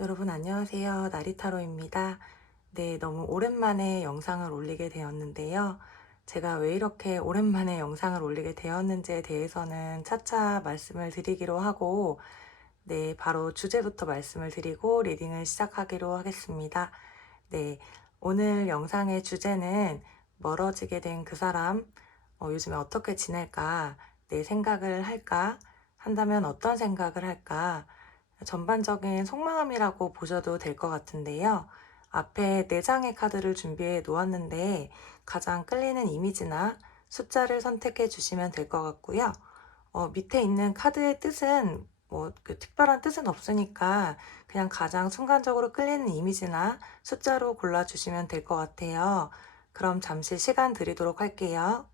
여러분 안녕하세요. 나리타로입니다. 네, 너무 오랜만에 영상을 올리게 되었는데요. 제가 왜 이렇게 오랜만에 영상을 올리게 되었는지에 대해서는 차차 말씀을 드리기로 하고, 네, 바로 주제부터 말씀을 드리고 리딩을 시작하기로 하겠습니다. 네, 오늘 영상의 주제는 멀어지게 된 그 사람, 요즘에 어떻게 지낼까, 내 생각을 할까, 한다면 어떤 생각을 할까, 전반적인 속마음이라고 보셔도 될 것 같은데요. 앞에 4장의 카드를 준비해 놓았는데 가장 끌리는 이미지나 숫자를 선택해 주시면 될 것 같고요. 밑에 있는 카드의 뜻은 특별한 뜻은 없으니까 그냥 가장 순간적으로 끌리는 이미지나 숫자로 골라주시면 될 것 같아요. 그럼 잠시 시간 드리도록 할게요.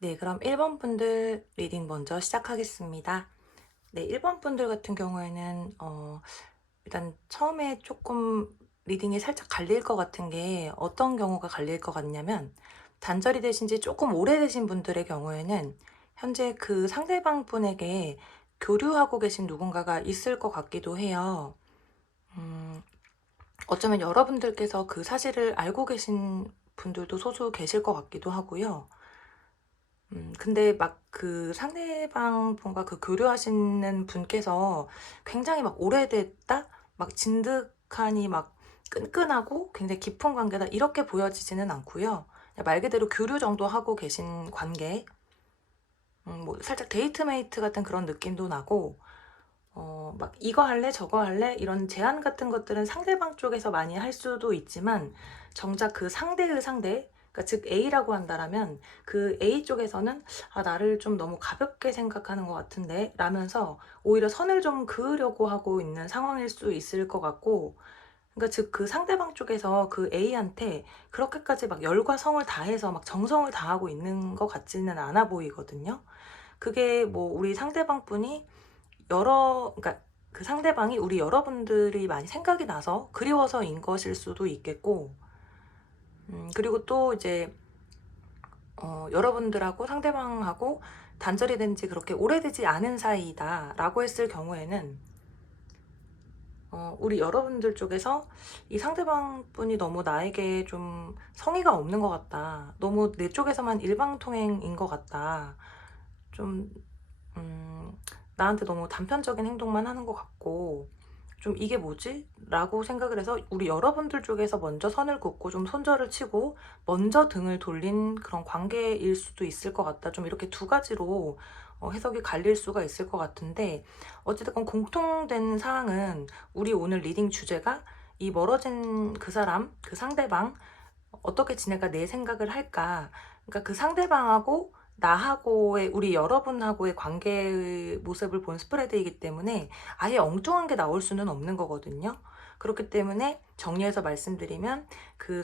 네, 그럼 1번 분들 리딩 먼저 시작하겠습니다. 네, 1번 분들 같은 경우에는 일단 처음에 조금 리딩이 살짝 갈릴 것 같은 게 어떤 경우가 갈릴 것 같냐면, 단절이 되신 지 조금 오래되신 분들의 경우에는 현재 그 상대방 분에게 교류하고 계신 누군가가 있을 것 같기도 해요. 어쩌면 여러분들께서 그 사실을 알고 계신 분들도 소수 계실 것 같기도 하고요. 근데 막 그 상대방 분과 그 교류하시는 분께서 굉장히 막 오래됐다? 막 진득하니 막 끈끈하고 굉장히 깊은 관계다, 이렇게 보여지지는 않고요. 그냥 말 그대로 교류 정도 하고 계신 관계, 뭐 살짝 데이트메이트 같은 그런 느낌도 나고, 막 이거 할래 저거 할래 이런 제안 같은 것들은 상대방 쪽에서 많이 할 수도 있지만, 정작 그 상대의 상대, 그러니까 즉 A라고 한다라면 그 A 쪽에서는 나를 좀 너무 가볍게 생각하는 것 같은데 라면서 오히려 선을 좀 그으려고 하고 있는 상황일 수 있을 것 같고, 그러니까 즉 그 상대방 쪽에서 그 A한테 그렇게까지 막 열과 성을 다해서 막 정성을 다하고 있는 것 같지는 않아 보이거든요. 그게 뭐 우리 상대방 분이 그러니까 그 상대방이 우리 여러분들이 많이 생각이 나서 그리워서인 것일 수도 있겠고, 그리고 또 이제 여러분들하고 상대방하고 단절이 된 지 그렇게 오래되지 않은 사이다 라고 했을 경우에는, 우리 여러분들 쪽에서 이 상대방 분이 너무 나에게 좀 성의가 없는 것 같다, 너무 내 쪽에서만 일방통행인 것 같다, 좀 나한테 너무 단편적인 행동만 하는 것 같고, 좀 이게 뭐지? 라고 생각을 해서 우리 여러분들 쪽에서 먼저 선을 긋고 좀 손절을 치고 먼저 등을 돌린 그런 관계일 수도 있을 것 같다. 좀 이렇게 두 가지로 해석이 갈릴 수가 있을 것 같은데, 어찌됐건 공통된 사항은 우리 오늘 리딩 주제가 이 멀어진 그 사람, 그 상대방, 어떻게 지내가 내 생각을 할까? 그러니까 그 상대방하고 나하고의, 우리 여러분하고의 관계의 모습을 본 스프레드이기 때문에 아예 엉뚱한 게 나올 수는 없는 거거든요. 그렇기 때문에 정리해서 말씀드리면, 그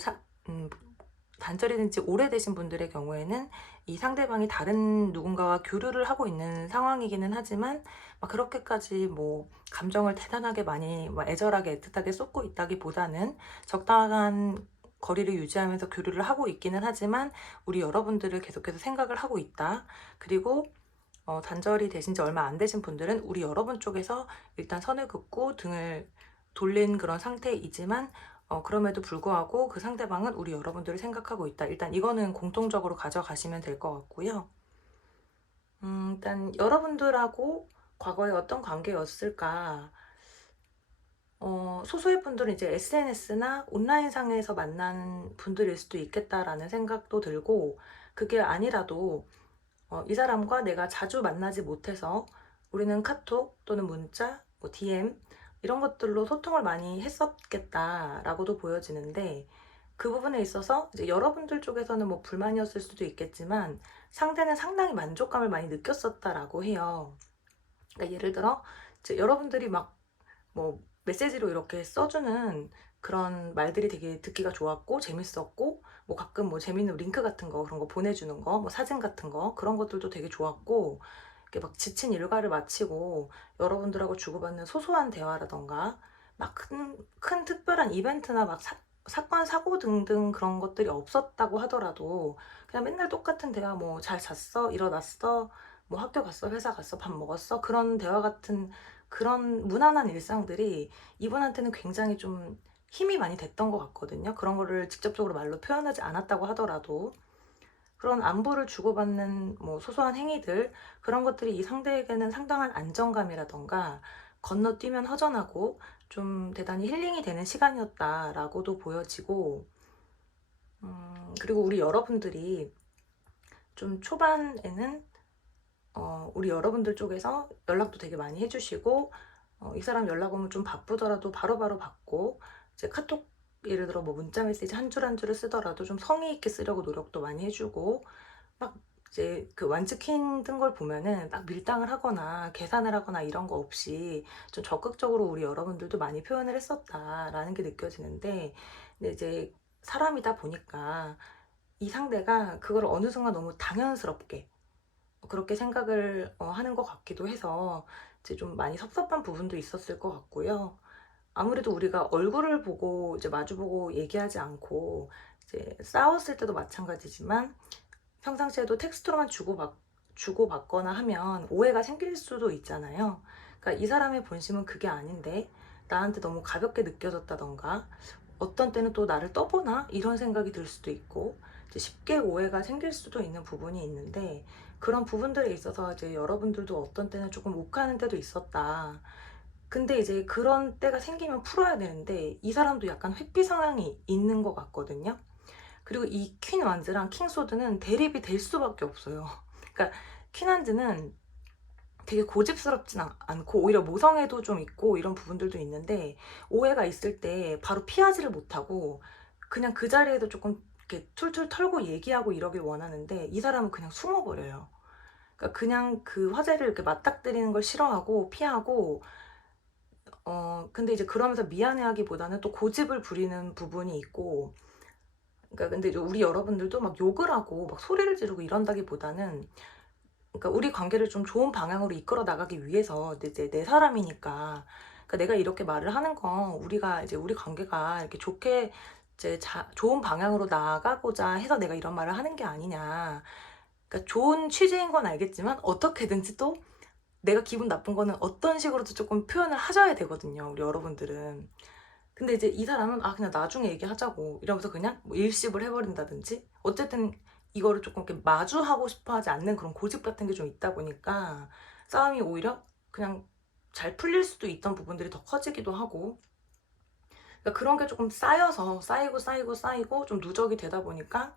단절이 된 지 오래되신 분들의 경우에는 이 상대방이 다른 누군가와 교류를 하고 있는 상황이기는 하지만, 막 그렇게까지 뭐 감정을 대단하게 많이 막 애절하게 애틋하게 쏟고 있다기보다는 적당한 거리를 유지하면서 교류를 하고 있기는 하지만 우리 여러분들을 계속해서 생각을 하고 있다. 그리고 단절이 되신 지 얼마 안 되신 분들은 우리 여러분 쪽에서 일단 선을 긋고 등을 돌린 그런 상태이지만, 그럼에도 불구하고 그 상대방은 우리 여러분들을 생각하고 있다. 일단 이거는 공통적으로 가져가시면 될 것 같고요. 일단 여러분들하고 과거에 어떤 관계였을까? 소수의 분들은 이제 SNS나 온라인상에서 만난 분들일 수도 있겠다라는 생각도 들고, 그게 아니라도 이 사람과 내가 자주 만나지 못해서 우리는 카톡 또는 문자, 뭐 DM 이런 것들로 소통을 많이 했었겠다라고도 보여지는데, 그 부분에 있어서 이제 여러분들 쪽에서는 뭐 불만이었을 수도 있겠지만 상대는 상당히 만족감을 많이 느꼈었다라고 해요. 그러니까 예를 들어 이제 여러분들이 막 뭐 메시지로 이렇게 써주는 그런 말들이 되게 듣기가 좋았고 재밌었고, 뭐 가끔 뭐 재밌는 링크 같은 거 그런 거 보내주는 거, 뭐 사진 같은 거 그런 것들도 되게 좋았고, 이렇게 막 지친 일과를 마치고 여러분들하고 주고받는 소소한 대화라던가 막 큰 특별한 이벤트나 막 사건 사고 등등 그런 것들이 없었다고 하더라도 그냥 맨날 똑같은 대화, 뭐 잘 잤어, 일어났어, 뭐 학교 갔어, 회사 갔어, 밥 먹었어, 그런 대화 같은 그런 무난한 일상들이 이분한테는 굉장히 좀 힘이 많이 됐던 것 같거든요. 그런 거를 직접적으로 말로 표현하지 않았다고 하더라도 그런 안부를 주고받는 뭐 소소한 행위들, 그런 것들이 이 상대에게는 상당한 안정감이라던가 건너뛰면 허전하고 좀 대단히 힐링이 되는 시간이었다라고도 보여지고, 그리고 우리 여러분들이 좀 초반에는 우리 여러분들 쪽에서 연락도 되게 많이 해주시고, 이 사람 연락 오면 좀 바쁘더라도 바로바로 받고, 이제 카톡 예를 들어 뭐 문자 메시지 한 줄 한 줄을 쓰더라도 좀 성의 있게 쓰려고 노력도 많이 해주고, 막 이제 그 완치킨 뜬 걸 보면은 막 밀당을 하거나 계산을 하거나 이런 거 없이 좀 적극적으로 우리 여러분들도 많이 표현을 했었다라는 게 느껴지는데, 근데 이제 사람이다 보니까 이 상대가 그걸 어느 순간 너무 당연스럽게 그렇게 생각을 하는 것 같기도 해서 이제 좀 많이 섭섭한 부분도 있었을 것 같고요. 아무래도 우리가 얼굴을 보고 이제 마주보고 얘기하지 않고, 이제 싸웠을 때도 마찬가지지만 평상시에도 텍스트로만 주고받거나 하면 오해가 생길 수도 있잖아요. 그러니까 이 사람의 본심은 그게 아닌데 나한테 너무 가볍게 느껴졌다던가, 어떤 때는 또 나를 떠보나 이런 생각이 들 수도 있고, 이제 쉽게 오해가 생길 수도 있는 부분이 있는데, 그런 부분들에 있어서 이제 여러분들도 어떤 때는 조금 욱하는 때도 있었다. 근데 이제 그런 때가 생기면 풀어야 되는데 이 사람도 약간 회피 성향이 있는 것 같거든요. 그리고 이 퀸 완즈랑 킹 소드는 대립이 될 수밖에 없어요. 그러니까 퀸 완즈는 되게 고집스럽진 않고 오히려 모성애도 좀 있고 이런 부분들도 있는데, 오해가 있을 때 바로 피하지를 못하고 그냥 그 자리에도 조금 이렇게 툴툴 털고 얘기하고 이러길 원하는데, 이 사람은 그냥 숨어버려요. 그러니까 그냥 그 화제를 이렇게 맞닥뜨리는 걸 싫어하고 피하고, 근데 이제 그러면서 미안해하기보다는 또 고집을 부리는 부분이 있고, 그러니까 근데 이제 우리 여러분들도 막 욕을 하고 막 소리를 지르고 이런다기보다는, 그러니까 우리 관계를 좀 좋은 방향으로 이끌어 나가기 위해서 이제 내 사람이니까, 그러니까 내가 이렇게 말을 하는 건 우리가 이제 우리 관계가 이렇게 좋게 이제 좋은 방향으로 나가고자 해서 내가 이런 말을 하는 게 아니냐. 그러니까 좋은 취지인 건 알겠지만 어떻게든지 또 내가 기분 나쁜 거는 어떤 식으로도 조금 표현을 하셔야 되거든요, 우리 여러분들은. 근데 이제 이 사람은 그냥 나중에 얘기하자고 이러면서 그냥 뭐 일십을 해버린다든지, 어쨌든 이거를 조금 이렇게 마주하고 싶어 하지 않는 그런 고집 같은 게 좀 있다 보니까 싸움이 오히려 그냥 잘 풀릴 수도 있던 부분들이 더 커지기도 하고, 그러니까 그런 게 조금 쌓여서 쌓이고 좀 누적이 되다 보니까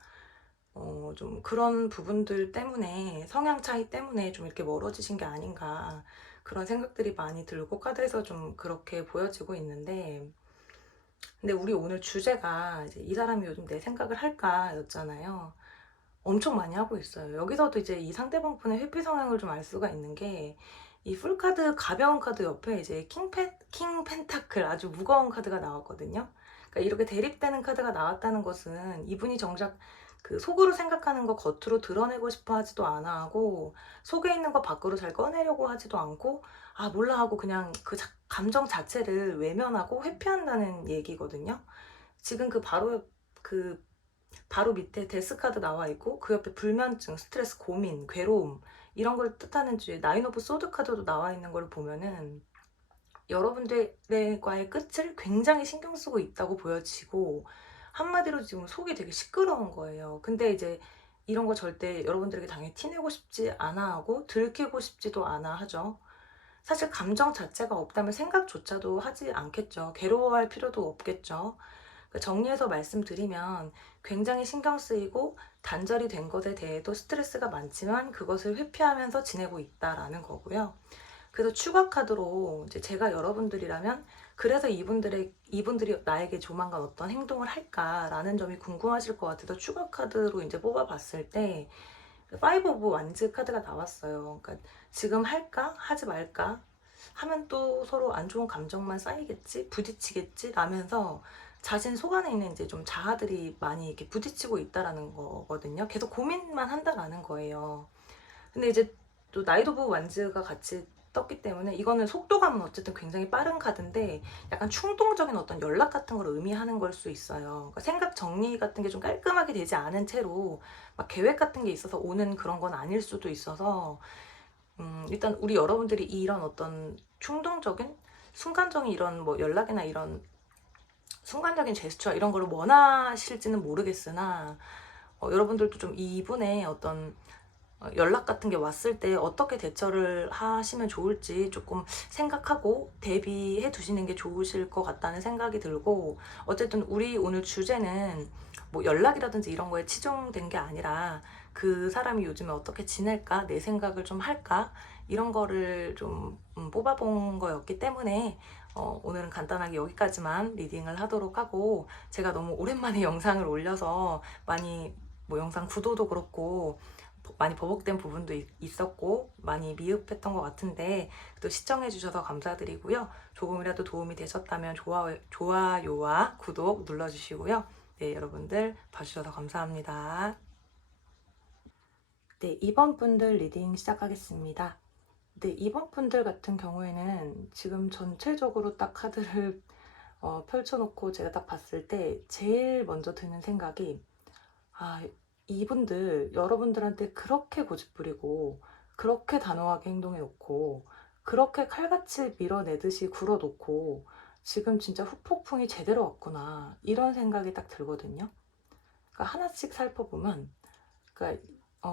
좀 그런 부분들 때문에, 성향 차이 때문에 좀 이렇게 멀어지신 게 아닌가, 그런 생각들이 많이 들고 카드에서 좀 그렇게 보여지고 있는데, 근데 우리 오늘 주제가 이제 이 사람이 요즘 내 생각을 할까 였잖아요. 엄청 많이 하고 있어요. 여기서도 이제 이 상대방 분의 회피 성향을 좀 알 수가 있는 게, 이 풀카드 가벼운 카드 옆에 이제 킹 펜타클 아주 무거운 카드가 나왔거든요. 그러니까 이렇게 대립되는 카드가 나왔다는 것은 이분이 정작 그 속으로 생각하는 거 겉으로 드러내고 싶어 하지도 않아 하고, 속에 있는 거 밖으로 잘 꺼내려고 하지도 않고, 몰라 하고 그냥 그 감정 자체를 외면하고 회피한다는 얘기거든요. 지금 그 바로 밑에 데스카드 나와 있고, 그 옆에 불면증, 스트레스, 고민, 괴로움 이런 걸 뜻하는 주에 나인 오브 소드 카드도 나와 있는 걸 보면은 여러분들과의 끝을 굉장히 신경 쓰고 있다고 보여지고, 한마디로 지금 속이 되게 시끄러운 거예요. 근데 이제 이런 거 절대 여러분들에게 당연히 티내고 싶지 않아 하고 들키고 싶지도 않아 하죠. 사실 감정 자체가 없다면 생각조차도 하지 않겠죠. 괴로워할 필요도 없겠죠. 그러니까 정리해서 말씀드리면, 굉장히 신경 쓰이고 단절이 된 것에 대해도 스트레스가 많지만 그것을 회피하면서 지내고 있다라는 거고요. 그래서 추가 카드로 이제 제가 여러분들이라면 그래서 이분들이 나에게 조만간 어떤 행동을 할까라는 점이 궁금하실 것 같아서 추가 카드로 이제 뽑아봤을 때 파이브 오브 완즈 카드가 나왔어요. 그러니까 지금 할까? 하지 말까? 하면 또 서로 안 좋은 감정만 쌓이겠지? 부딪히겠지? 라면서 자신 속 안에 있는 이제 좀 자아들이 많이 이렇게 부딪히고 있다라는 거거든요. 계속 고민만 한다라는 거예요. 근데 이제 또 나이트 오브 완즈가 같이 떴기 때문에 이거는 속도감은 어쨌든 굉장히 빠른 카드인데 약간 충동적인 어떤 연락 같은 걸 의미하는 걸 수 있어요. 그러니까 생각 정리 같은 게 좀 깔끔하게 되지 않은 채로 막 계획 같은 게 있어서 오는 그런 건 아닐 수도 있어서 일단 우리 여러분들이 이런 어떤 충동적인 순간적인 이런 뭐 연락이나 이런 순간적인 제스처 이런 거를 원하실지는 모르겠으나 여러분들도 좀 이분의 어떤 연락 같은 게 왔을 때 어떻게 대처를 하시면 좋을지 조금 생각하고 대비해 두시는 게 좋으실 것 같다는 생각이 들고, 어쨌든 우리 오늘 주제는 뭐 연락이라든지 이런 거에 치중된 게 아니라 그 사람이 요즘에 어떻게 지낼까, 내 생각을 좀 할까, 이런 거를 좀 뽑아본 거였기 때문에 오늘은 간단하게 여기까지만 리딩을 하도록 하고, 제가 너무 오랜만에 영상을 올려서 많이 뭐 영상 구도도 그렇고 많이 버벅된 부분도 있었고 많이 미흡했던 것 같은데 또 시청해주셔서 감사드리고요. 조금이라도 도움이 되셨다면 좋아요와 구독 눌러주시고요. 네, 여러분들 봐주셔서 감사합니다. 네, 2번 분들 리딩 시작하겠습니다. 네, 2번 분들 같은 경우에는 지금 전체적으로 딱 카드를 펼쳐놓고 제가 딱 봤을 때 제일 먼저 드는 생각이, 아, 이분들 여러분들한테 그렇게 고집부리고 그렇게 단호하게 행동해놓고 그렇게 칼같이 밀어내듯이 굴어놓고 지금 진짜 후폭풍이 제대로 왔구나, 이런 생각이 딱 들거든요. 그러니까 하나씩 살펴보면, 그러니까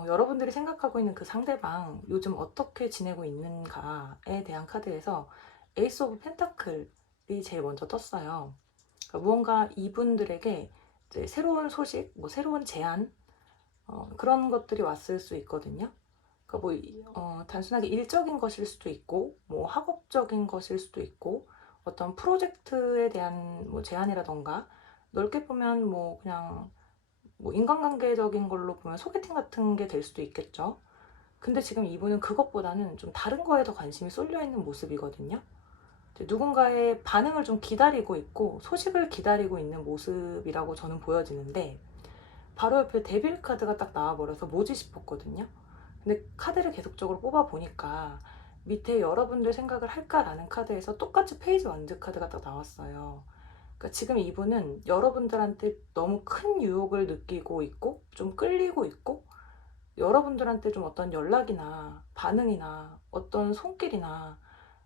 여러분들이 생각하고 있는 그 상대방 요즘 어떻게 지내고 있는가에 대한 카드에서 에이스 오브 펜타클이 제일 먼저 떴어요. 그러니까 무언가 이분들에게 이제 새로운 소식, 뭐 새로운 제안, 그런 것들이 왔을 수 있거든요. 그러니까 단순하게 일적인 것일 수도 있고, 뭐 학업적인 것일 수도 있고, 어떤 프로젝트에 대한 뭐 제안이라던가, 넓게 보면 뭐 그냥 뭐 인간관계적인 걸로 보면 소개팅 같은 게 될 수도 있겠죠. 근데 지금 이분은 그것보다는 좀 다른 거에 더 관심이 쏠려 있는 모습이거든요. 누군가의 반응을 좀 기다리고 있고 소식을 기다리고 있는 모습이라고 저는 보여지는데, 바로 옆에 데빌 카드가 딱 나와버려서 뭐지 싶었거든요. 근데 카드를 계속적으로 뽑아보니까 밑에 여러분들 생각을 할까라는 카드에서 똑같이 페이지 완즈 카드가 딱 나왔어요. 그러니까 지금 이분은 여러분들한테 너무 큰 유혹을 느끼고 있고 좀 끌리고 있고, 여러분들한테 좀 어떤 연락이나 반응이나 어떤 손길이나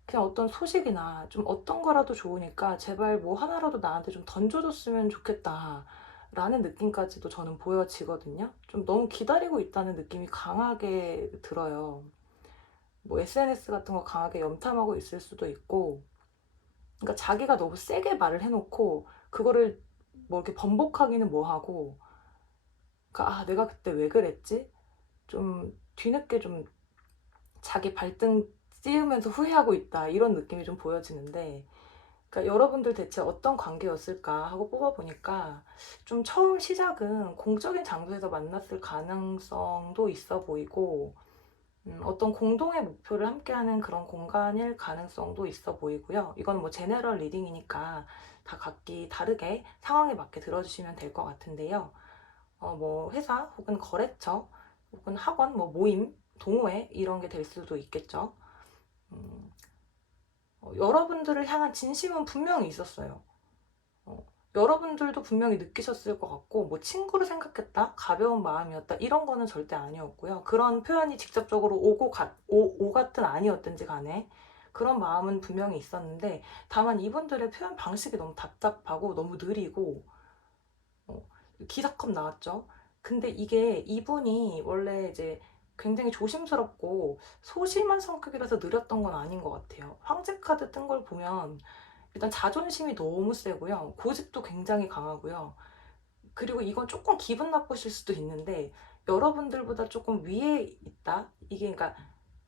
그냥 어떤 소식이나 좀 어떤 거라도 좋으니까 제발 뭐 하나라도 나한테 좀 던져줬으면 좋겠다 라는 느낌까지도 저는 보여지거든요. 좀 너무 기다리고 있다는 느낌이 강하게 들어요. 뭐 SNS 같은 거 강하게 염탐하고 있을 수도 있고, 그러니까 자기가 너무 세게 말을 해놓고 그거를 뭐 이렇게 번복하기는 뭐하고, 그러니까 아, 내가 그때 왜 그랬지? 좀 뒤늦게 좀 자기 발등 찌우면서 후회하고 있다, 이런 느낌이 좀 보여지는데, 그러니까 여러분들 대체 어떤 관계였을까 하고 뽑아보니까 좀 처음 시작은 공적인 장소에서 만났을 가능성도 있어 보이고, 어떤 공동의 목표를 함께하는 그런 공간일 가능성도 있어 보이고요. 이건 뭐 제너럴 리딩이니까 다 각기 다르게 상황에 맞게 들어주시면 될 것 같은데요. 뭐 회사 혹은 거래처 혹은 학원, 뭐 모임, 동호회 이런 게 될 수도 있겠죠. 음, 여러분들을 향한 진심은 분명히 있었어요. 여러분들도 분명히 느끼셨을 것 같고, 뭐 친구로 생각했다, 가벼운 마음이었다, 이런 거는 절대 아니었고요. 그런 표현이 직접적으로 오갔든 아니었든지 간에 그런 마음은 분명히 있었는데, 다만 이분들의 표현 방식이 너무 답답하고 너무 느리고, 어, 기사컵 나왔죠. 근데 이게 이분이 원래 이제 굉장히 조심스럽고 소심한 성격이라서 느렸던 건 아닌 것 같아요. 황제 카드 뜬 걸 보면 일단 자존심이 너무 세고요. 고집도 굉장히 강하고요. 그리고 이건 조금 기분 나쁘실 수도 있는데 여러분들보다 조금 위에 있다? 이게 그러니까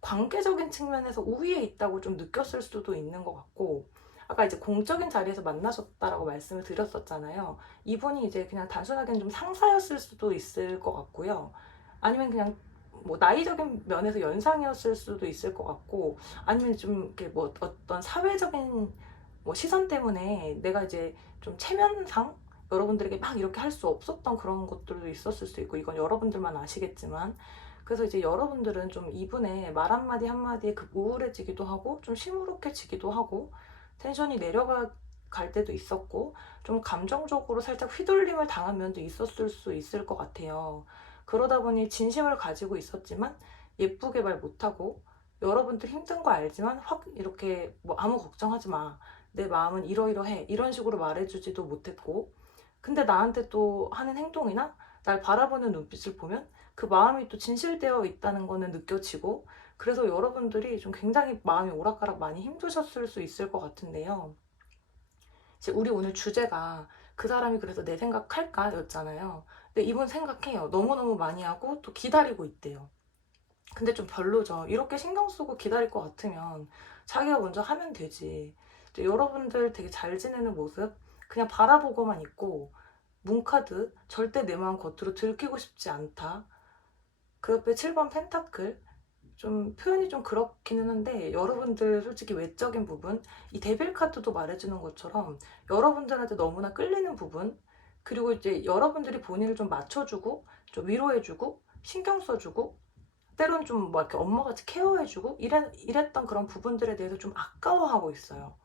관계적인 측면에서 우위에 있다고 좀 느꼈을 수도 있는 것 같고, 아까 이제 공적인 자리에서 만나셨다라고 말씀을 드렸었잖아요. 이분이 이제 그냥 단순하게는 좀 상사였을 수도 있을 것 같고요. 아니면 그냥 뭐 나이적인 면에서 연상이었을 수도 있을 것 같고, 아니면 좀 이렇게 뭐 어떤 사회적인 뭐 시선 때문에 내가 이제 좀 체면상 여러분들에게 막 이렇게 할 수 없었던 그런 것들도 있었을 수 있고, 이건 여러분들만 아시겠지만, 그래서 이제 여러분들은 좀 이분의 말 한마디 한마디에 우울해지기도 하고 좀 시무룩해지기도 하고 텐션이 내려갈 때도 있었고, 좀 감정적으로 살짝 휘둘림을 당한 면도 있었을 수 있을 것 같아요. 그러다 보니 진심을 가지고 있었지만 예쁘게 말 못하고, 여러분들 힘든 거 알지만 확 이렇게 뭐 아무 걱정하지 마, 내 마음은 이러이러해, 이런 식으로 말해주지도 못했고, 근데 나한테 또 하는 행동이나 날 바라보는 눈빛을 보면 그 마음이 또 진실되어 있다는 거는 느껴지고, 그래서 여러분들이 좀 굉장히 마음이 오락가락 많이 힘드셨을 수 있을 것 같은데요. 이제 우리 오늘 주제가 그 사람이 그래서 내 생각할까 였잖아요. 근데 이분 생각해요. 너무너무 많이 하고 또 기다리고 있대요. 근데 좀 별로죠. 이렇게 신경 쓰고 기다릴 것 같으면 자기가 먼저 하면 되지. 여러분들 되게 잘 지내는 모습 그냥 바라보고만 있고, 문카드 절대 내 마음 겉으로 들키고 싶지 않다. 그 옆에 7번 펜타클, 좀 표현이 좀 그렇기는 한데 여러분들 솔직히 외적인 부분, 이 데빌 카드도 말해주는 것처럼 여러분들한테 너무나 끌리는 부분, 그리고 이제 여러분들이 본인을 좀 맞춰주고 좀 위로해주고 신경 써주고 때론 좀 뭐 이렇게 엄마같이 케어해주고 이랬던 그런 부분들에 대해서 좀 아까워하고 있어요.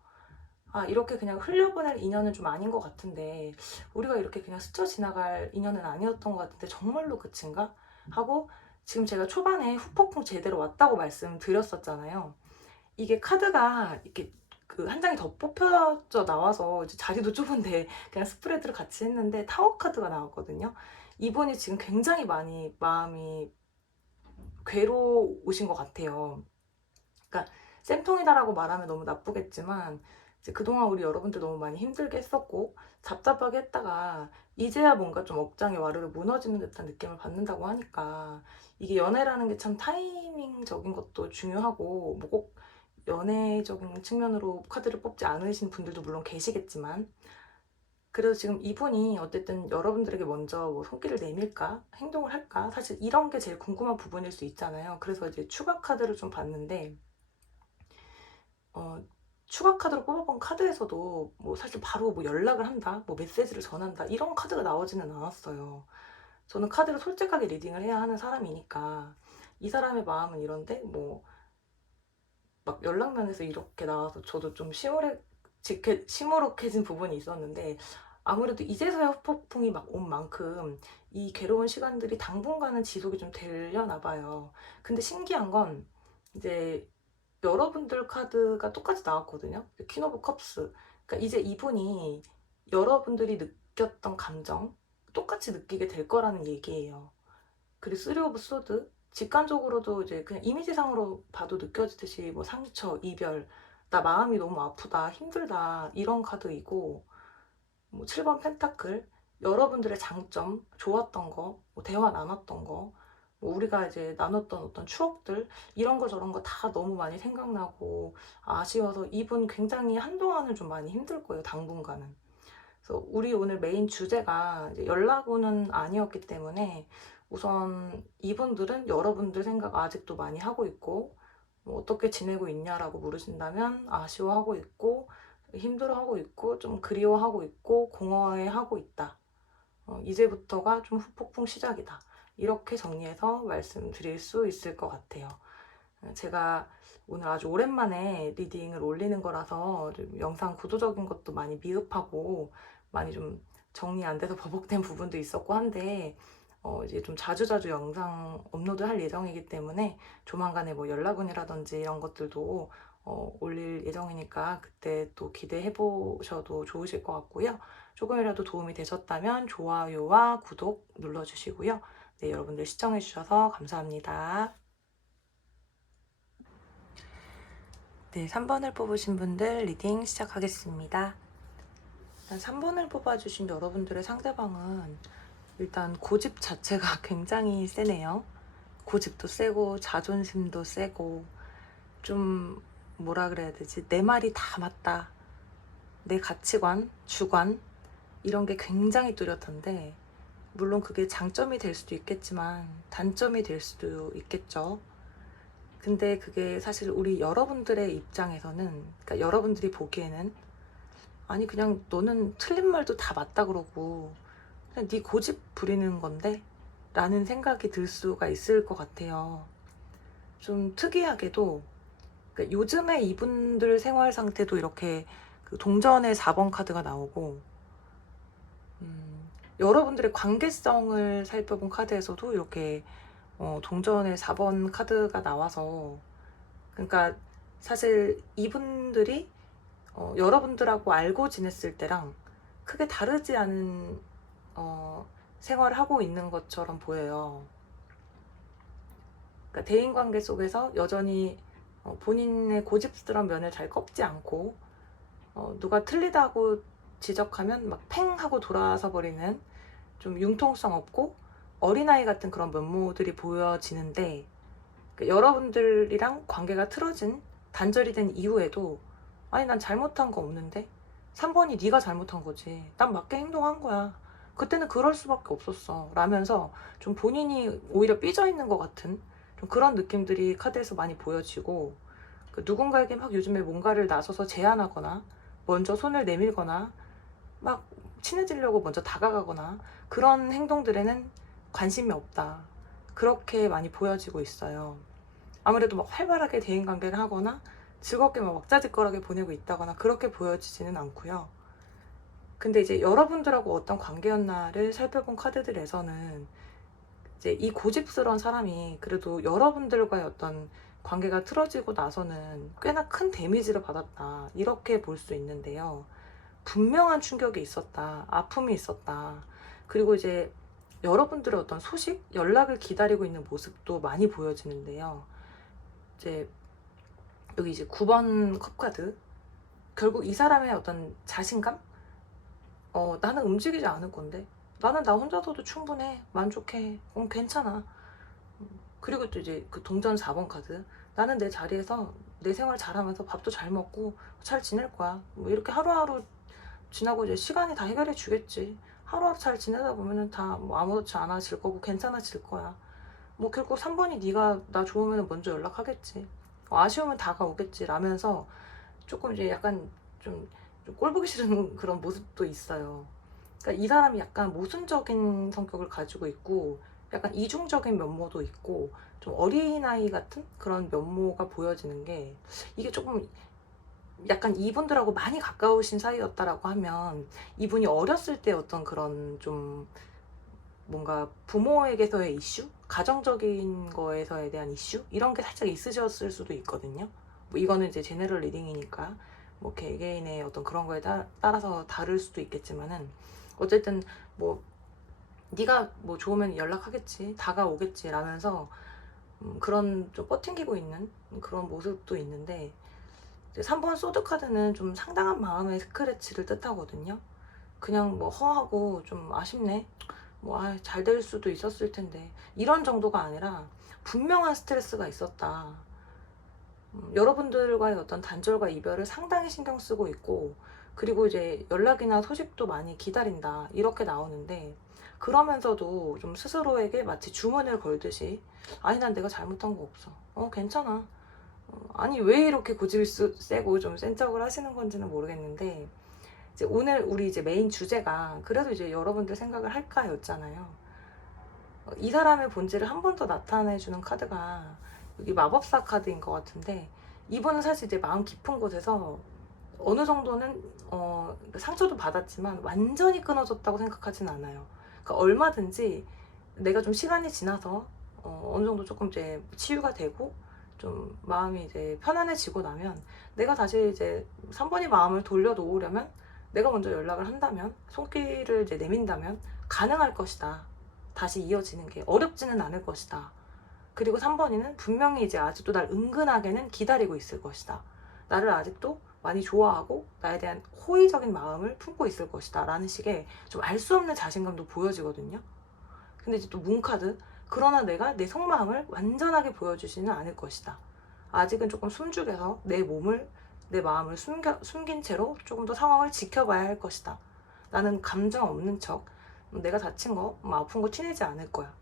아, 이렇게 그냥 흘려보낼 인연은 좀 아닌 것 같은데, 우리가 이렇게 그냥 스쳐 지나갈 인연은 아니었던 것 같은데 정말로 끝인가? 하고 지금 제가 초반에 후폭풍 제대로 왔다고 말씀드렸었잖아요. 이게 카드가 이렇게 그 한 장이 더 뽑혀져 나와서 이제 자리도 좁은데 그냥 스프레드를 같이 했는데 타워 카드가 나왔거든요. 이분이 지금 굉장히 많이 마음이 괴로우신 것 같아요. 그러니까 쌤통이다라고 말하면 너무 나쁘겠지만, 이제 그동안 우리 여러분들 너무 많이 힘들게 했었고 답답하게 했다가 이제야 뭔가 좀 억장이 와르르 무너지는 듯한 느낌을 받는다고 하니까, 이게 연애라는 게 참 타이밍적인 것도 중요하고, 뭐 꼭 연애적인 측면으로 카드를 뽑지 않으신 분들도 물론 계시겠지만, 그래서 지금 이분이 어쨌든 여러분들에게 먼저 뭐 손길을 내밀까 행동을 할까, 사실 이런 게 제일 궁금한 부분일 수 있잖아요. 그래서 이제 추가 카드를 좀 봤는데, 어, 추가 카드로 뽑아본 카드에서도 뭐 사실 바로 뭐 연락을 한다, 뭐 메시지를 전한다, 이런 카드가 나오지는 않았어요. 저는 카드를 솔직하게 리딩을 해야 하는 사람이니까 이 사람의 마음은 이런데 뭐 막 연락면에서 이렇게 나와서 저도 좀 시무룩해진 부분이 있었는데, 아무래도 이제서야 후폭풍이 막 온 만큼 이 괴로운 시간들이 당분간은 지속이 좀 되려나 봐요. 근데 신기한 건 이제 여러분들 카드가 똑같이 나왔거든요. 퀸 오브 컵스. 그러니까 이제 이분이 여러분들이 느꼈던 감정 똑같이 느끼게 될 거라는 얘기예요. 그리고 쓰리 오브 소드, 직관적으로도 이제 그냥 이미지상으로 봐도 느껴지듯이 뭐 상처, 이별, 나 마음이 너무 아프다, 힘들다, 이런 카드이고, 뭐 7번 펜타클, 여러분들의 장점, 좋았던 거, 뭐 대화 나눴던 거, 뭐 우리가 이제 나눴던 어떤 추억들, 이런 거 저런 거 다 너무 많이 생각나고 아쉬워서 이분 굉장히 한동안은 좀 많이 힘들 거예요, 당분간은. 그래서 우리 오늘 메인 주제가 이제 연락운은 아니었기 때문에, 우선 이분들은 여러분들 생각 아직도 많이 하고 있고, 뭐 어떻게 지내고 있냐라고 물으신다면 아쉬워하고 있고, 힘들어하고 있고, 좀 그리워하고 있고, 공허해하고 있다. 이제부터가 좀 후폭풍 시작이다. 이렇게 정리해서 말씀드릴 수 있을 것 같아요. 제가 오늘 아주 오랜만에 리딩을 올리는 거라서 좀 영상 구조적인 것도 많이 미흡하고 많이 좀 정리 안 돼서 버벅된 부분도 있었고 한데, 이제 좀 자주자주 영상 업로드 할 예정이기 때문에 조만간에 뭐 연락운이라든지 이런 것들도 올릴 예정이니까 그때 또 기대해 보셔도 좋으실 것 같고요. 조금이라도 도움이 되셨다면 좋아요와 구독 눌러주시고요. 네, 여러분들 시청해 주셔서 감사합니다. 네, 3번을 뽑으신 분들 리딩 시작하겠습니다. 일단 3번을 뽑아주신 여러분들의 상대방은 일단 고집 자체가 굉장히 세네요. 고집도 세고 자존심도 세고 좀 뭐라 그래야 되지? 내 말이 다 맞다. 내 가치관, 주관 이런 게 굉장히 뚜렷한데 물론 그게 장점이 될 수도 있겠지만 단점이 될 수도 있겠죠. 근데 그게 사실 우리 여러분들의 입장에서는 그러니까 여러분들이 보기에는 아니 그냥 너는 틀린 말도 다 맞다 그러고 그냥 네 고집 부리는 건데? 라는 생각이 들 수가 있을 것 같아요. 좀 특이하게도 그러니까 요즘에 이분들 생활 상태도 이렇게 그 동전의 4번 카드가 나오고 여러분들의 관계성을 살펴본 카드에서도 이렇게 동전의 4번 카드가 나와서 그러니까 사실 이분들이 여러분들하고 알고 지냈을 때랑 크게 다르지 않은 생활을 하고 있는 것처럼 보여요. 그러니까 대인관계 속에서 여전히 본인의 고집스러운 면을 잘 꺾지 않고 누가 틀리다고 지적하면 막 팽 하고 돌아서 버리는 좀 융통성 없고 어린아이 같은 그런 면모들이 보여지는데 그러니까 여러분들이랑 관계가 틀어진 단절이 된 이후에도 아니 난 잘못한 거 없는데 3번이 네가 잘못한 거지 난 맞게 행동한 거야 그때는 그럴 수밖에 없었어 라면서 좀 본인이 오히려 삐져 있는 것 같은 좀 그런 느낌들이 카드에서 많이 보여지고 그 누군가에게 막 요즘에 뭔가를 나서서 제안하거나 먼저 손을 내밀거나 막 친해지려고 먼저 다가가거나 그런 행동들에는 관심이 없다 그렇게 많이 보여지고 있어요. 아무래도 막 활발하게 대인관계를 하거나 즐겁게 막 왁자지껄하게 보내고 있다거나 그렇게 보여지지는 않고요. 근데 이제 여러분들하고 어떤 관계였나를 살펴본 카드들에서는 이제 이 고집스러운 사람이 그래도 여러분들과의 어떤 관계가 틀어지고 나서는 꽤나 큰 데미지를 받았다 이렇게 볼 수 있는데요. 분명한 충격이 있었다, 아픔이 있었다. 그리고 이제 여러분들의 어떤 소식, 연락을 기다리고 있는 모습도 많이 보여지는데요. 이제 여기 이제 9번 컵카드. 결국 이 사람의 어떤 자신감? 나는 움직이지 않을 건데. 나는 나 혼자서도 충분해. 만족해. 괜찮아. 그리고 또 이제 그 동전 4번 카드. 나는 내 자리에서 내 생활 잘하면서 밥도 잘 먹고 잘 지낼 거야. 뭐 이렇게 하루하루 지나고 이제 시간이 다 해결해 주겠지. 하루하루 잘 지내다 보면은 다 뭐 아무렇지 않아질 거고 괜찮아질 거야. 뭐 결국 3번이 네가 나 좋으면 먼저 연락하겠지. 아쉬우면 다가오겠지. 라면서 조금 이제 약간 좀 꼴보기 싫은 그런 모습도 있어요. 그러니까 이 사람이 약간 모순적인 성격을 가지고 있고 약간 이중적인 면모도 있고 좀 어린아이 같은 그런 면모가 보여지는 게 이게 조금 약간 이분들하고 많이 가까우신 사이였다라고 하면 이분이 어렸을 때 어떤 그런 좀 뭔가 부모에게서의 이슈? 가정적인 거에서에 대한 이슈? 이런 게 살짝 있으셨을 수도 있거든요. 뭐 이거는 이제 제너럴 리딩이니까 뭐 개개인의 어떤 그런 거에 따라서 다를 수도 있겠지만은 어쨌든 뭐 네가 뭐 좋으면 연락하겠지 다가오겠지 라면서 그런 좀 버팅기고 있는 그런 모습도 있는데 3번 소드카드는 좀 상당한 마음의 스크래치를 뜻하거든요. 그냥 뭐 허하고 좀 아쉽네. 뭐, 잘 될 수도 있었을 텐데. 이런 정도가 아니라 분명한 스트레스가 있었다. 여러분들과의 어떤 단절과 이별을 상당히 신경 쓰고 있고, 그리고 이제 연락이나 소식도 많이 기다린다. 이렇게 나오는데, 그러면서도 좀 스스로에게 마치 주문을 걸듯이, 아니, 난 내가 잘못한 거 없어. 괜찮아. 아니 왜 이렇게 고집이 세고 좀 센 척을 하시는 건지는 모르겠는데 이제 오늘 우리 이제 메인 주제가 그래도 이제 여러분들 생각을 할까였잖아요. 이 사람의 본질을 한 번 더 나타내주는 카드가 여기 마법사 카드인 것 같은데 이분은 사실 이제 마음 깊은 곳에서 어느 정도는 상처도 받았지만 완전히 끊어졌다고 생각하진 않아요. 그러니까 얼마든지 내가 좀 시간이 지나서 어느 정도 조금 이제 치유가 되고 좀 마음이 이제 편안해지고 나면 내가 다시 이제 3번이 마음을 돌려놓으려면 내가 먼저 연락을 한다면 손길을 이제 내민다면 가능할 것이다. 다시 이어지는 게 어렵지는 않을 것이다. 그리고 3번이는 분명히 이제 아직도 날 은근하게는 기다리고 있을 것이다. 나를 아직도 많이 좋아하고 나에 대한 호의적인 마음을 품고 있을 것이다 라는 식의 좀 알 수 없는 자신감도 보여지거든요. 근데 이제 또 문카드 그러나 내가 내 속마음을 완전하게 보여주지는 않을 것이다. 아직은 조금 숨죽여서 내 마음을 숨긴 채로 조금 더 상황을 지켜봐야 할 것이다. 나는 감정 없는 척, 내가 다친 거, 아픈 거 티내지 않을 거야.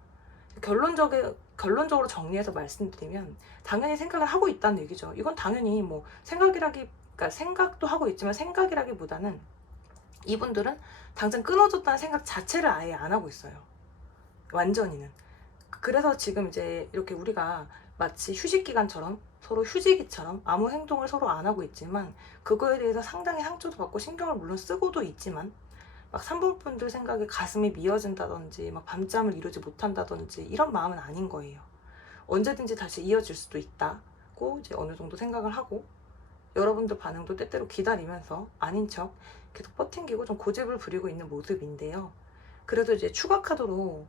결론적으로 정리해서 말씀드리면 당연히 생각을 하고 있다는 얘기죠. 이건 당연히 뭐 그러니까 생각도 하고 있지만 생각이라기보다는 이분들은 당장 끊어졌다는 생각 자체를 아예 안 하고 있어요. 완전히는. 그래서 지금 이제 이렇게 우리가 마치 휴식 기간처럼 서로 휴지기처럼 아무 행동을 서로 안 하고 있지만 그거에 대해서 상당히 상처도 받고 신경을 물론 쓰고도 있지만 막 3번 분들 생각에 가슴이 미어진다든지 막 밤잠을 이루지 못한다든지 이런 마음은 아닌 거예요. 언제든지 다시 이어질 수도 있다고 이제 어느 정도 생각을 하고 여러분들 반응도 때때로 기다리면서 아닌 척 계속 버팅기고 좀 고집을 부리고 있는 모습인데요. 그래도 이제 추가 카드로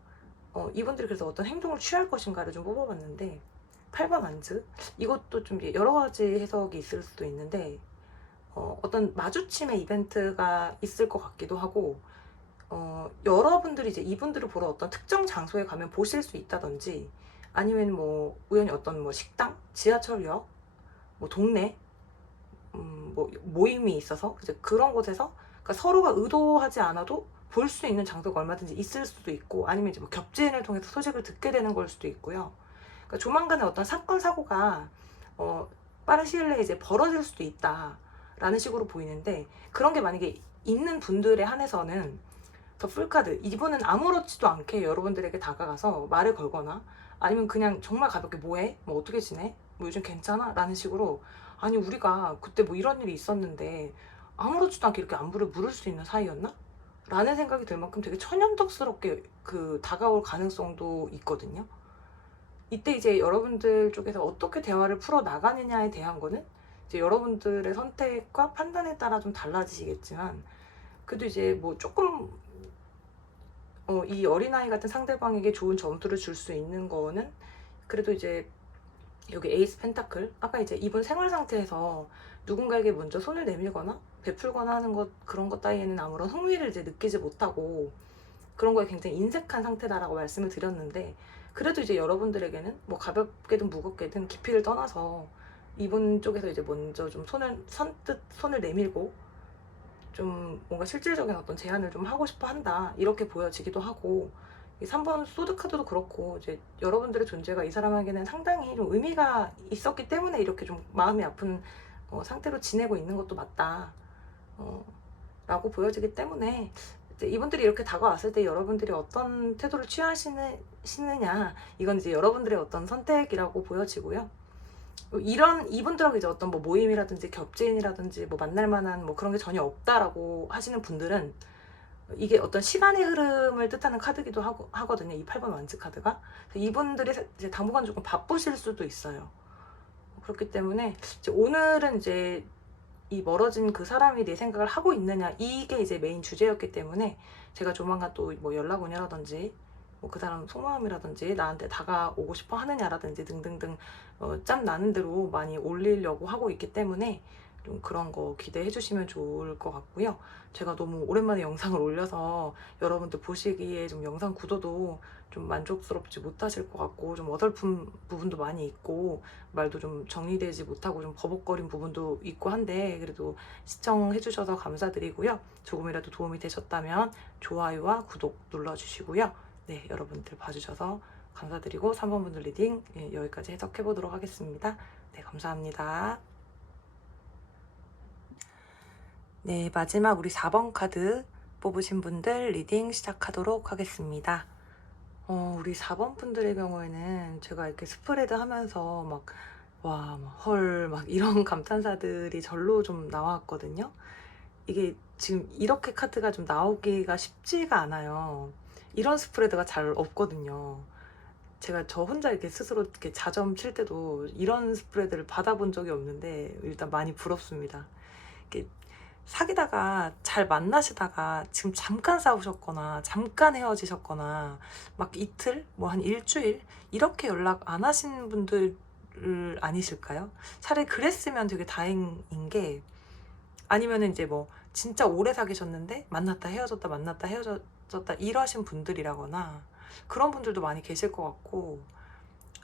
이분들이 그래서 어떤 행동을 취할 것인가를 좀 뽑아봤는데 8번 완즈 이것도 좀 여러 가지 해석이 있을 수도 있는데 어떤 마주침의 이벤트가 있을 것 같기도 하고 여러분들이 이제 이분들을 보러 어떤 특정 장소에 가면 보실 수 있다든지 아니면 뭐 우연히 어떤 뭐 식당, 지하철역, 뭐 동네 뭐 모임이 있어서 이제 그런 곳에서 그러니까 서로가 의도하지 않아도 볼 수 있는 장소가 얼마든지 있을 수도 있고 아니면 이제 뭐 겹지인을 통해서 소식을 듣게 되는 걸 수도 있고요. 그러니까 조만간에 어떤 사건 사고가 빠른 시일 내에 이제 벌어질 수도 있다라는 식으로 보이는데 그런 게 만약에 있는 분들에 한해서는 더 풀카드 이분은 아무렇지도 않게 여러분들에게 다가가서 말을 걸거나 아니면 그냥 정말 가볍게 뭐해? 뭐 어떻게 지내? 뭐 요즘 괜찮아? 라는 식으로 아니 우리가 그때 뭐 이런 일이 있었는데 아무렇지도 않게 이렇게 안부를 물을 수 있는 사이였나? 라는 생각이 들 만큼 되게 천연덕스럽게 다가올 가능성도 있거든요. 이때 이제 여러분들 쪽에서 어떻게 대화를 풀어 나가느냐에 대한 거는 이제 여러분들의 선택과 판단에 따라 좀 달라지시겠지만 그래도 이제 뭐 조금 이 어린아이 같은 상대방에게 좋은 점수를 줄 수 있는 거는 그래도 이제 여기 에이스 펜타클 아까 이제 이분 생활 상태에서 누군가에게 먼저 손을 내밀거나 베풀거나 하는 것 그런 것 따위에는 아무런 흥미를 이제 느끼지 못하고 그런 거에 굉장히 인색한 상태다라고 말씀을 드렸는데 그래도 이제 여러분들에게는 뭐 가볍게든 무겁게든 깊이를 떠나서 이분 쪽에서 이제 먼저 좀 선뜻 손을 내밀고 좀 뭔가 실질적인 어떤 제안을 좀 하고 싶어 한다 이렇게 보여지기도 하고 이 3번 소드 카드도 그렇고 이제 여러분들의 존재가 이 사람에게는 상당히 좀 의미가 있었기 때문에 이렇게 좀 마음이 아픈 상태로 지내고 있는 것도 맞다 라고 보여지기 때문에 이제 이분들이 이렇게 다가왔을 때 여러분들이 어떤 태도를 취하시느냐 이건 이제 여러분들의 어떤 선택이라고 보여지고요. 이분들하고 이제 어떤 뭐 모임이라든지 겹지인이라든지 뭐 만날 만한 뭐 그런 게 전혀 없다라고 하시는 분들은 이게 어떤 시간의 흐름을 뜻하는 카드기도 하거든요. 이 8번 완즈 카드가. 이분들이 이제 당분간 조금 바쁘실 수도 있어요. 그렇기 때문에 이제 오늘은 이제 이 멀어진 그 사람이 내 생각을 하고 있느냐 이게 이제 메인 주제였기 때문에 제가 조만간 또 뭐 연락 오냐라든지 뭐 그 사람 속마음이라든지 나한테 다가오고 싶어 하느냐라든지 등등등 짬 나는 대로 많이 올리려고 하고 있기 때문에 좀 그런 거 기대해 주시면 좋을 것 같고요. 제가 너무 오랜만에 영상을 올려서 여러분들 보시기에 좀 영상 구도도 좀 만족스럽지 못하실 것 같고 좀 어설픈 부분도 많이 있고 말도 좀 정리되지 못하고 좀 버벅거린 부분도 있고 한데 그래도 시청해 주셔서 감사드리고요. 조금이라도 도움이 되셨다면 좋아요와 구독 눌러주시고요. 네, 여러분들 봐주셔서 감사드리고 3번 분들 리딩 여기까지 해석해 보도록 하겠습니다. 네, 감사합니다. 네, 마지막 우리 4번 카드 뽑으신 분들 리딩 시작하도록 하겠습니다. 우리 4번 분들의 경우에는 제가 이렇게 스프레드 하면서 막 이런 감탄사들이 절로 좀 나왔거든요. 이게 지금 이렇게 카드가 좀 나오기가 쉽지가 않아요. 이런 스프레드가 잘 없거든요. 제가 저 혼자 이렇게 스스로 이렇게 자점 칠 때도 이런 스프레드를 받아본 적이 없는데 일단 많이 부럽습니다. 이렇게 사귀다가 잘 만나시다가 지금 잠깐 싸우셨거나 잠깐 헤어지셨거나 막 이틀 뭐 한 일주일 이렇게 연락 안 하신 분들 아니실까요? 차라리 그랬으면 되게 다행인 게 아니면은 이제 뭐 진짜 오래 사귀셨는데 만났다 헤어졌다 만났다 헤어졌다 이러신 분들이라거나 그런 분들도 많이 계실 것 같고,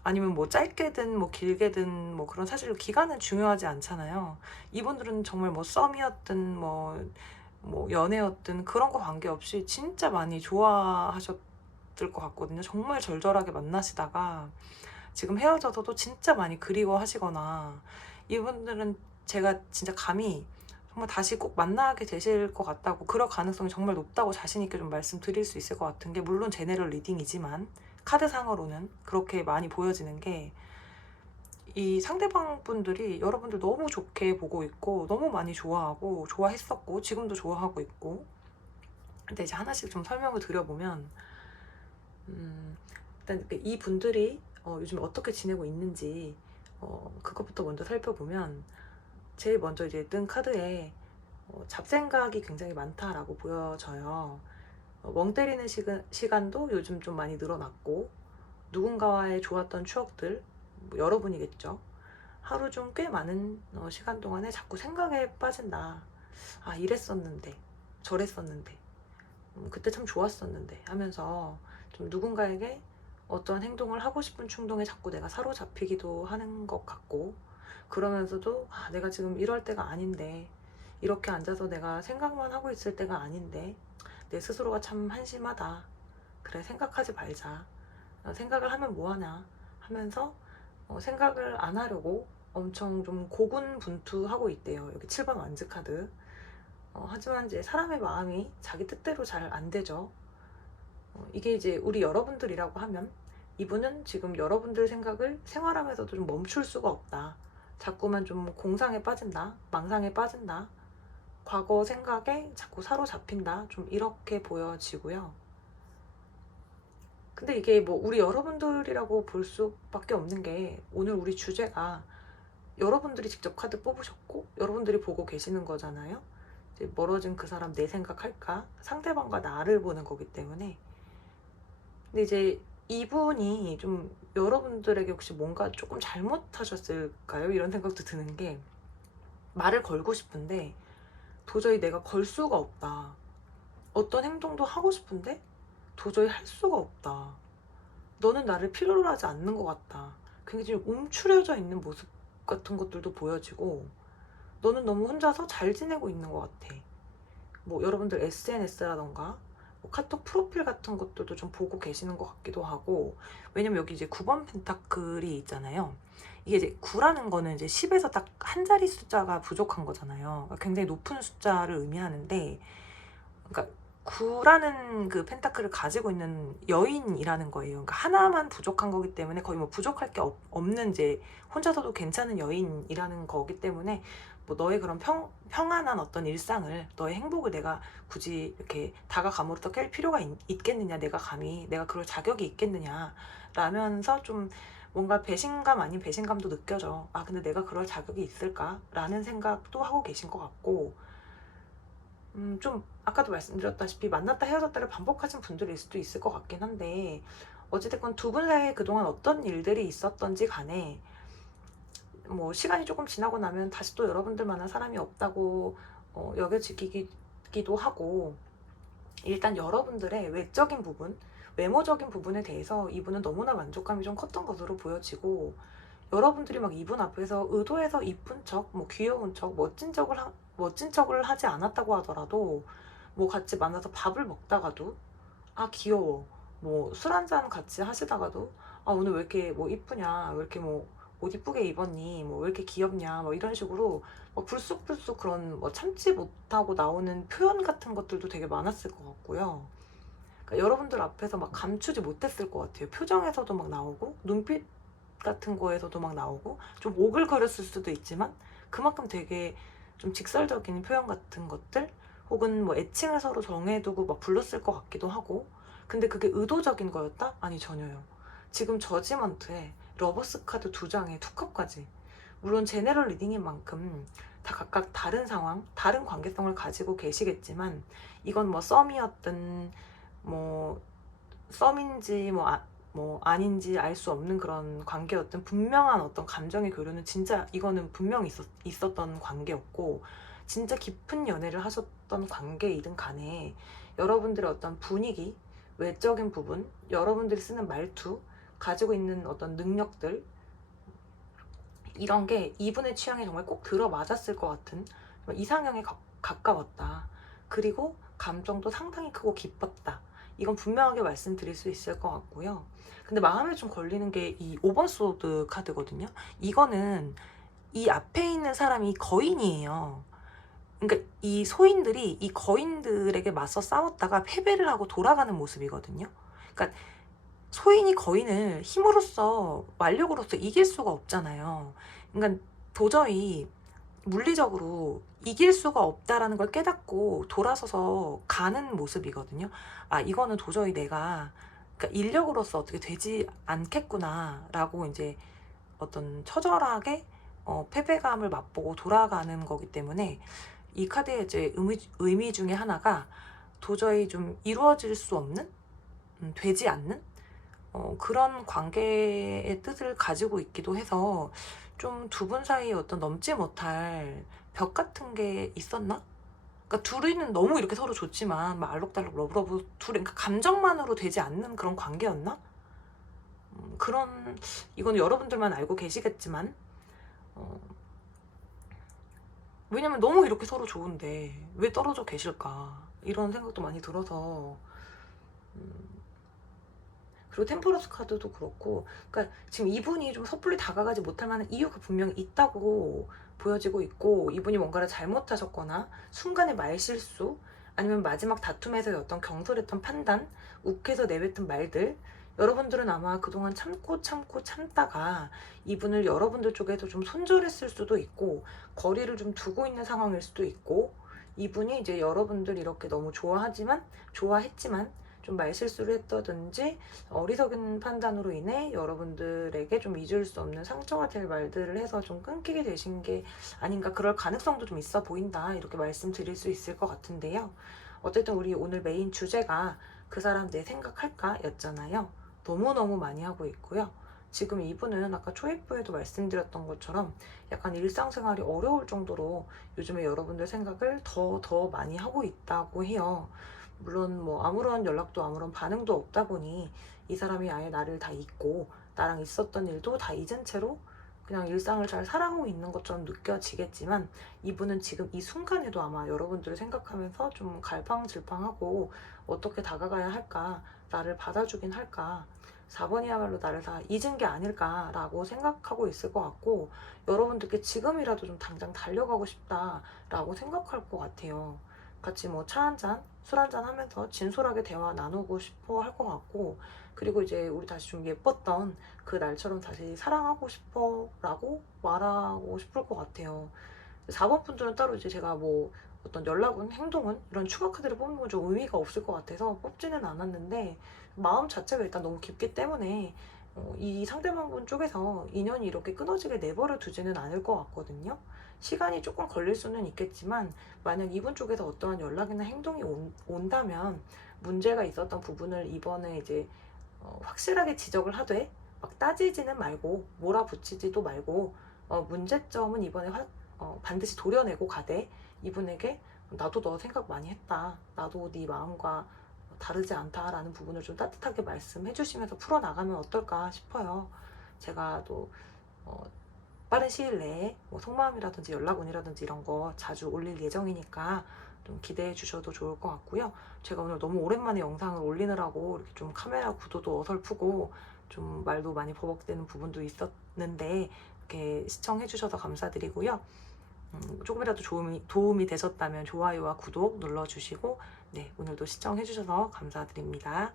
아니면 뭐 짧게든 뭐 길게든 뭐 그런, 사실 기간은 중요하지 않잖아요. 이분들은 정말 뭐 썸이었든 뭐 연애였든 그런 거 관계없이 진짜 많이 좋아하셨을 것 같거든요. 정말 절절하게 만나시다가 지금 헤어져서도 진짜 많이 그리워하시거나, 이분들은 제가 진짜 감히 정말 다시 꼭 만나게 되실 것 같다고, 그럴 가능성이 정말 높다고 자신 있게 좀 말씀드릴 수 있을 것 같은 게, 물론 제네럴 리딩이지만 카드상으로는 그렇게 많이 보여지는 게, 이 상대방 분들이 여러분들 너무 좋게 보고 있고 너무 많이 좋아하고 좋아했었고 지금도 좋아하고 있고. 근데 이제 하나씩 좀 설명을 드려보면, 일단 이 분들이 요즘 어떻게 지내고 있는지 그것부터 먼저 살펴보면, 제일 먼저 이제 뜬 카드에 잡생각이 굉장히 많다라고 보여져요. 멍 때리는 시간도 요즘 좀 많이 늘어났고, 누군가와의 좋았던 추억들, 뭐 여러분이겠죠. 하루 중 꽤 많은 시간 동안에 자꾸 생각에 빠진다. 아, 이랬었는데, 저랬었는데, 그때 참 좋았었는데 하면서 좀 누군가에게 어떤 행동을 하고 싶은 충동에 자꾸 내가 사로잡히기도 하는 것 같고, 그러면서도 아, 내가 지금 이럴 때가 아닌데, 이렇게 앉아서 내가 생각만 하고 있을 때가 아닌데, 내 스스로가 참 한심하다. 그래, 생각하지 말자. 생각을 하면 뭐하냐 하면서 생각을 안 하려고 엄청 좀 고군분투하고 있대요. 여기 7번 완즈 카드. 하지만 이제 사람의 마음이 자기 뜻대로 잘 안 되죠. 이게 이제 우리 여러분들이라고 하면, 이분은 지금 여러분들 생각을 생활하면서도 좀 멈출 수가 없다. 자꾸만 좀 공상에 빠진다. 망상에 빠진다. 과거 생각에 자꾸 사로잡힌다. 좀 이렇게 보여지고요. 근데 이게 뭐 우리 여러분들이라고 볼 수밖에 없는 게, 오늘 우리 주제가 여러분들이 직접 카드 뽑으셨고 여러분들이 보고 계시는 거잖아요. 이제 멀어진 그 사람 내 생각할까? 상대방과 나를 보는 거기 때문에. 근데 이제 이분이 좀 여러분들에게 혹시 뭔가 조금 잘못하셨을까요? 이런 생각도 드는 게, 말을 걸고 싶은데 도저히 내가 걸 수가 없다. 어떤 행동도 하고 싶은데 도저히 할 수가 없다. 너는 나를 필요로 하지 않는 것 같다. 굉장히 움츠려져 있는 모습 같은 것들도 보여지고, 너는 너무 혼자서 잘 지내고 있는 것 같아. 뭐 여러분들 SNS라던가 뭐 카톡 프로필 같은 것들도 좀 보고 계시는 것 같기도 하고. 왜냐면 여기 이제 9번 펜타클이 있잖아요. 이게 이제 9라는 거는 이제 10에서 딱 한 자리 숫자가 부족한 거잖아요. 그러니까 굉장히 높은 숫자를 의미하는데, 그러니까 9라는 그 펜타클을 가지고 있는 여인이라는 거예요. 그러니까 하나만 부족한 거기 때문에 거의 뭐 부족할 게 없는, 이제 혼자서도 괜찮은 여인이라는 거기 때문에, 뭐 너의 그런 평안한 어떤 일상을, 너의 행복을 내가 굳이 이렇게 다가감으로써 깰 필요가 있겠느냐, 내가 감히, 내가 그럴 자격이 있겠느냐 라면서 좀 뭔가 배신감 아닌 배신감도 느껴져. 아, 근데 내가 그럴 자격이 있을까? 라는 생각도 하고 계신 것 같고, 좀 아까도 말씀드렸다시피 만났다 헤어졌다를 반복하신 분들일 수도 있을 것 같긴 한데, 어찌됐건 두 분 사이에 그동안 어떤 일들이 있었던지 간에, 뭐 시간이 조금 지나고 나면 다시 또 여러분들만한 사람이 없다고 여겨지기도 하고, 일단 여러분들의 외적인 부분, 외모적인 부분에 대해서 이분은 너무나 만족감이 좀 컸던 것으로 보여지고, 여러분들이 막 이분 앞에서 의도해서 이쁜 척, 뭐 귀여운 척, 멋진 척을 하지 않았다고 하더라도, 뭐 같이 만나서 밥을 먹다가도 아, 귀여워, 뭐 술 한잔 같이 하시다가도 아, 오늘 왜 이렇게 뭐 이쁘냐, 왜 이렇게 뭐 옷 이쁘게 입었니, 뭐 왜 이렇게 귀엽냐, 뭐 이런 식으로 뭐 불쑥불쑥 그런 뭐 참지 못하고 나오는 표현 같은 것들도 되게 많았을 것 같고요. 그러니까 여러분들 앞에서 막 감추지 못했을 것 같아요. 표정에서도 막 나오고, 눈빛 같은 거에서도 막 나오고, 좀 오글거렸을 수도 있지만 그만큼 되게 좀 직설적인 표현 같은 것들, 혹은 뭐 애칭을 서로 정해두고 막 불렀을 것 같기도 하고. 근데 그게 의도적인 거였다? 아니, 전혀요. 지금 저지먼트에 러버스 카드 2장에 투컵까지, 물론 제네럴 리딩인 만큼 다 각각 다른 상황, 다른 관계성을 가지고 계시겠지만, 이건 뭐 썸이었든 뭐 썸인지 뭐 아닌지 알 수 없는 그런 관계였던, 분명한 어떤 감정의 교류는 진짜 이거는 분명히 있었던 관계였고, 진짜 깊은 연애를 하셨던 관계이든 간에 여러분들의 어떤 분위기, 외적인 부분, 여러분들이 쓰는 말투, 가지고 있는 어떤 능력들, 이런 게 이분의 취향에 정말 꼭 들어맞았을 것 같은 이상형에 가까웠다. 그리고 감정도 상당히 크고 깊었다. 이건 분명하게 말씀드릴 수 있을 것 같고요. 근데 마음에 좀 걸리는 게 이 5번 소드 카드거든요. 이거는 이 앞에 있는 사람이 거인이에요. 그러니까 이 소인들이 이 거인들에게 맞서 싸웠다가 패배를 하고 돌아가는 모습이거든요. 그러니까 소인이 거인을 힘으로써 완력으로서 이길 수가 없잖아요. 그러니까 도저히 물리적으로 이길 수가 없다라는 걸 깨닫고 돌아서서 가는 모습이거든요. 아, 이거는 도저히 내가 그러니까 인력으로서 어떻게 되지 않겠구나라고 이제 어떤 처절하게 패배감을 맛보고 돌아가는 거기 때문에 이 카드의 이제 의미 중에 하나가 도저히 좀 이루어질 수 없는, 되지 않는 그런 관계의 뜻을 가지고 있기도 해서 좀 두 분 사이에 어떤 넘지 못할 벽 같은 게 있었나? 그러니까 둘이는 너무 이렇게 서로 좋지만 막 알록달록 러브러브 둘이 그러니까 감정만으로 되지 않는 그런 관계였나? 그런 이건 여러분들만 알고 계시겠지만 왜냐면 너무 이렇게 서로 좋은데 왜 떨어져 계실까 이런 생각도 많이 들어서 그리고 템퍼런스 카드도 그렇고 그러니까 지금 이분이 좀 섣불리 다가가지 못할 만한 이유가 분명히 있다고 보여지고 있고 이분이 뭔가를 잘못하셨거나 순간의 말실수 아니면 마지막 다툼에서의 어떤 경솔했던 판단 욱해서 내뱉은 말들 여러분들은 아마 그동안 참고 참다가 이분을 여러분들 쪽에서 좀 손절했을 수도 있고 거리를 좀 두고 있는 상황일 수도 있고 이분이 이제 여러분들 이렇게 너무 좋아했지만 좀 말실수를 했다든지 어리석은 판단으로 인해 여러분들에게 좀 잊을 수 없는 상처가 될 말들을 해서 좀 끊기게 되신 게 아닌가 그럴 가능성도 좀 있어 보인다 이렇게 말씀드릴 수 있을 것 같은데요. 어쨌든 우리 오늘 메인 주제가 그 사람 내 생각할까 였잖아요. 너무너무 많이 하고 있고요. 지금 이분은 아까 초입부에도 말씀드렸던 것처럼 약간 일상생활이 어려울 정도로 요즘에 여러분들 생각을 더 많이 하고 있다고 해요. 물론 뭐 아무런 연락도 아무런 반응도 없다 보니 이 사람이 아예 나를 다 잊고 나랑 있었던 일도 다 잊은 채로 그냥 일상을 잘 살아가고 있는 것처럼 느껴지겠지만 이분은 지금 이 순간에도 아마 여러분들을 생각하면서 좀 갈팡질팡하고 어떻게 다가가야 할까 나를 받아주긴 할까 4번이야말로 나를 다 잊은 게 아닐까라고 생각하고 있을 것 같고 여러분들께 지금이라도 좀 당장 달려가고 싶다라고 생각할 것 같아요. 같이 뭐 차 한잔, 술 한잔 하면서 진솔하게 대화 나누고 싶어 할 것 같고 그리고 이제 우리 다시 좀 예뻤던 그 날처럼 다시 사랑하고 싶어 라고 말하고 싶을 것 같아요. 4번 분들은 따로 이제 제가 뭐 어떤 연락은 행동은 이런 추가 카드를 뽑는 건 좀 의미가 없을 것 같아서 뽑지는 않았는데 마음 자체가 일단 너무 깊기 때문에 이 상대방분 쪽에서 인연이 이렇게 끊어지게 내버려 두지는 않을 것 같거든요. 시간이 조금 걸릴 수는 있겠지만 만약 이분 쪽에서 어떠한 연락이나 행동이 온다면 문제가 있었던 부분을 이번에 이제 확실하게 지적을 하되 막 따지지는 말고 몰아붙이지도 말고 문제점은 이번에 반드시 도려내고 가되 이분에게 나도 너 생각 많이 했다. 나도 네 마음과 다르지 않다라는 부분을 좀 따뜻하게 말씀해 주시면서 풀어나가면 어떨까 싶어요. 제가 또 빠른 시일 내에 뭐 속마음이라든지 연락운이라든지 이런 거 자주 올릴 예정이니까 좀 기대해 주셔도 좋을 것 같고요. 제가 오늘 너무 오랜만에 영상을 올리느라고 이렇게 좀 카메라 구도도 어설프고 좀 말도 많이 버벅대는 부분도 있었는데 이렇게 시청해 주셔서 감사드리고요. 조금이라도 도움이 되셨다면 좋아요와 구독 눌러주시고 네, 오늘도 시청해 주셔서 감사드립니다.